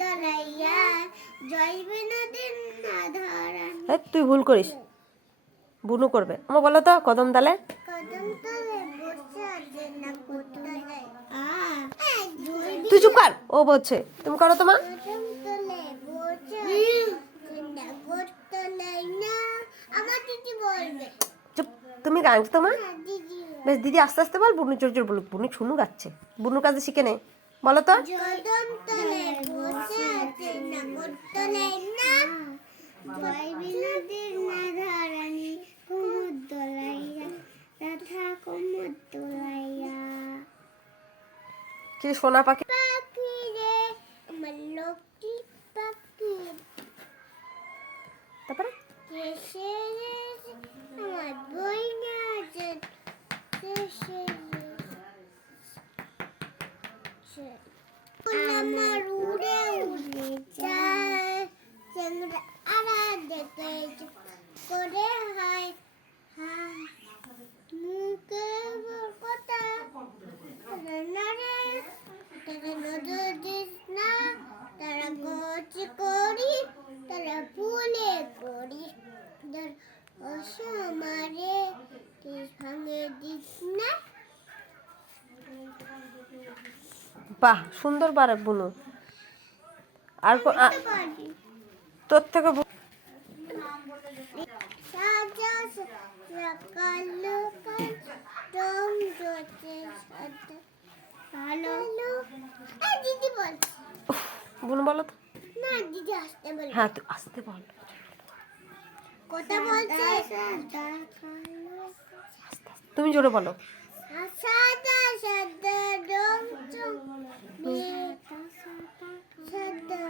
দলাইয়া জয়বে নদীর না ধরান। তুই ভুল করিস, বুনু করবে। আমার বলো তো কদম ডালে কদম তলে বসে আছে না কোথায়? তুই চুপ কর, ও বলছে। তুমি করো তো মা। কদম তলে বসে আছে না কোথায় না। আমার দিদি বলবে। চুপ, তুমি গান তো মা। হ্যাঁ, দিদি বেশ দিদি আস্তে আস্তে বল, বুনু জোর জোর বলুক। বুনু শুনু গাচ্ছে, বুনুর কাছে শিখে নে। বলো তো। কদম তলে বসে আছে না কোথায় না। জয়বে নদীর না ধরানি কুমুদ দলাইয়া রাধা কুমুদ দলাইয়া। কি সোনা পাখি পাখি রে আমার লক্ষ্মী পাখি, তারপরে এসে আমার বই না যে এসে আমার উড়ে উড়ে যায় চন্দ্র আরা দেখে করে হায় হায় মুখে কথা নারে তারা নজর দিস না, তারা গছ করি, তারা ফুলে করি, অসমারে ভাঙে দিস না। বাহ, সুন্দর পারে বুনু। আর তোর থেকে সাজা সকাল টম জোতে সাজা ভালো। দিদি বল। বুনু বলো তো। না দিদি আসতে বল। হ্যাঁ তুই আসতে বল। কথা বলছে। তুমি জোরে বলো। সাদা সাদা রং চং সাদা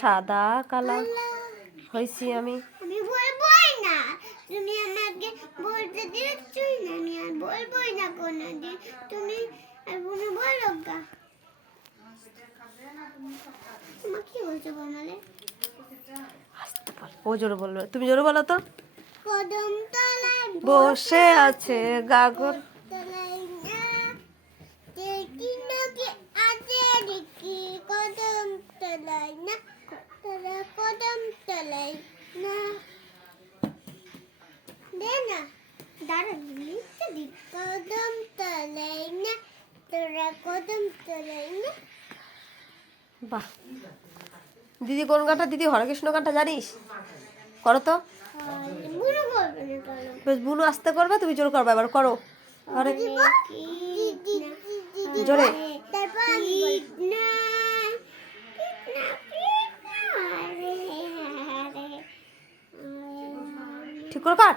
সাদা কালা হয়েছি আমি। আমি বলবোই না, তুমি আমাকে বলতে দিচ্ছই না, আমি আর বলবোই না কোনোদিন। তুমি আর বলো গা তোমার কি বলছো বনালে? ও জোরে বললো, তুমি জোরে বলো তো। কদম তলায় বসে আছে গাগর তলায় না দেখি নাকি আছে দেখি কদম তলায় না, তারা কদম তলায় না। দে না দাঁড়া লিখতে দি। কদম তলায় না, তোরা কদম তলায় না। বাহ, দিদি কোন গানটা, দিদি হরেকৃষ্ণ গানটা জানিস? করো তো। বুড়ো করবে না করো। বেশ বুনু আস্তে করবে, তুমি জোর করবে। এবার করো হরে জোরে। তারপর না ঠিক করে কাট।